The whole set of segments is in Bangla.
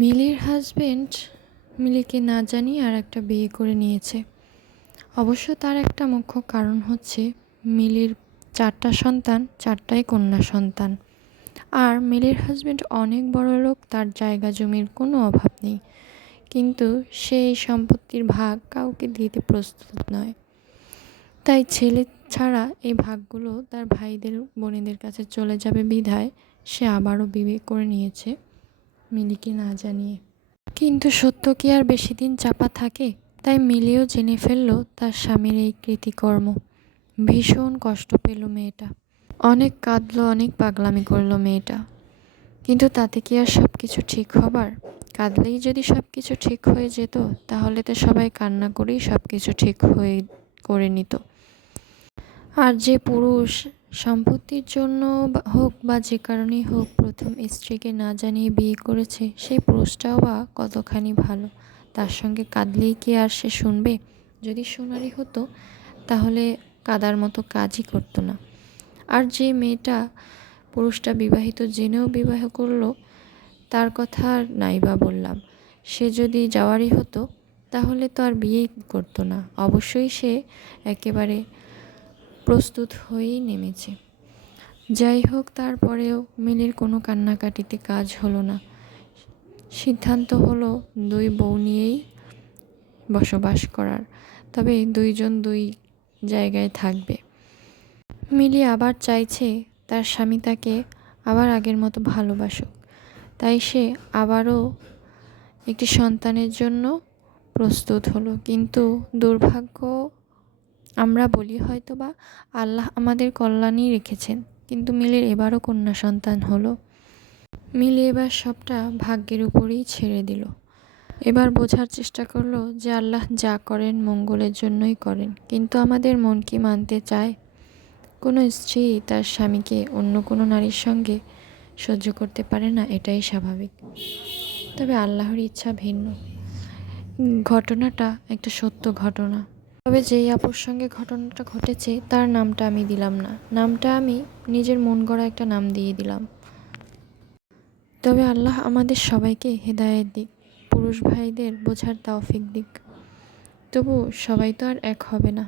মিলির হাজবেন্ড মিলিকে না জানিয়ে আর একটা বিয়ে করে নিয়েছে। অবশ্য তার একটা মুখ্য কারণ হচ্ছে মিলির 4টা সন্তান, 4টাই কন্যা সন্তান। আর মিলির হাজবেন্ড অনেক বড়লোক, তার জায়গা জমির কোনো অভাব নেই, কিন্তু সেই সম্পত্তির ভাগ কাউকে দিতে প্রস্তুত নয়। তাই ছেলে ছাড়া এই ভাগগুলো তার ভাইদের বোনেদের কাছে চলে যাবে বিধায় সে আবারও বিয়ে করে নিয়েছে মিলিকে না জানিয়ে। কিন্তু সত্য কি আর বেশি দিন চাপা থাকে? তাই মিলিও জেনে ফেলল তার স্বামীর এই কৃতিকর্ম। ভীষণ কষ্ট পেল মেয়েটা, অনেক কাঁদলো, অনেক পাগলামি করলো মেয়েটা। কিন্তু তাতে কি আর সব কিছু ঠিক হবার? কাঁদলেই যদি সব কিছু ঠিক হয়ে যেত, তাহলে তো সবাই কান্না করেই সব কিছু ঠিক হয়ে করে নিত। আর যে পুরুষ সম্পত্তির জন্য হোক বা যে কারণেই হোক প্রথম স্ত্রীকে না জানিয়ে বিয়ে করেছে, সেই পুরুষটাও বা কতখানি ভালো। তার সঙ্গে কাঁদলেই কি আর সে শুনবে? যদি শোনারই হতো তাহলে কাদার মতো কাজই করতো না। আর যে মেয়েটা পুরুষটা বিবাহিত জেনেও বিবাহ করলো, তার কথা আর নাই বা বললাম। সে যদি যাওয়ারই হতো তাহলে তো আর বিয়েই করতো না। অবশ্যই সে একেবারে প্রস্তুত হয়েই নেমেছে। যাই হোক, তারপরেও মিলির কোনো কান্নাকাটিতে কাজ হলো না। সিদ্ধান্ত হলো 2 বউ নিয়েই বসবাস করার, তবে 2জন 2 জায়গায় থাকবে। মিলি আবার চাইছে তার স্বামী তাকে আবার আগের মতো ভালোবাসুক, তাই সে আবারও একটি সন্তানের জন্য প্রস্তুত হলো। কিন্তু দুর্ভাগ্য, আমরা বলি হয়তো বা আল্লাহ আমাদের কল্যাণেই রেখেছেন, কিন্তু মিলির এবারও কন্যা সন্তান হলো। মিলি এবার সবটা ভাগ্যের উপরেই ছেড়ে দিল। এবার বোঝার চেষ্টা করলো যে আল্লাহ যা করেন মঙ্গলের জন্যই করেন, কিন্তু আমাদের মন কি মানতে চায়? কোনো স্ত্রী তার স্বামীকে অন্য কোনো নারীর সঙ্গে সহ্য করতে পারে না, এটাই স্বাভাবিক। তবে আল্লাহর ইচ্ছা ভিন্ন। ঘটনাটা একটা সত্য ঘটনা। তবে যেই আপুর সঙ্গে ঘটনাটা ঘটেছে তার নামটা আমি দিলাম না, নামটা আমি নিজের মন গড়া একটা নাম দিয়ে দিলাম। তবে আল্লাহ আমাদের সবাইকে হেদায়েত দিক, পুরুষ ভাইদের বোঝার তৌফিক দিক। তবু সবাই তো আর এক হবে না।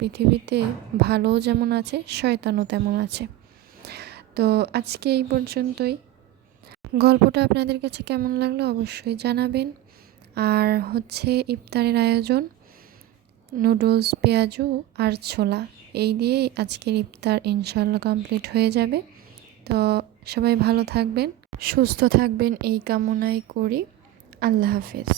পৃথিবীতে ভালোও যেমন আছে, শয়তানও তেমন আছে। তো আজকে এই পর্যন্তই। গল্পটা আপনাদের কাছে কেমন লাগলো অবশ্যই জানাবেন। আর হচ্ছে ইফতারের আয়োজন নুডলস, পেঁয়াজু আর ছোলা, এই দিয়েই আজকের ইফতার ইনশাল্লাহ কমপ্লিট হয়ে যাবে। তো সবাই ভালো থাকবেন, সুস্থ থাকবেন এই কামনাই করি। আল্লাহ হাফেজ।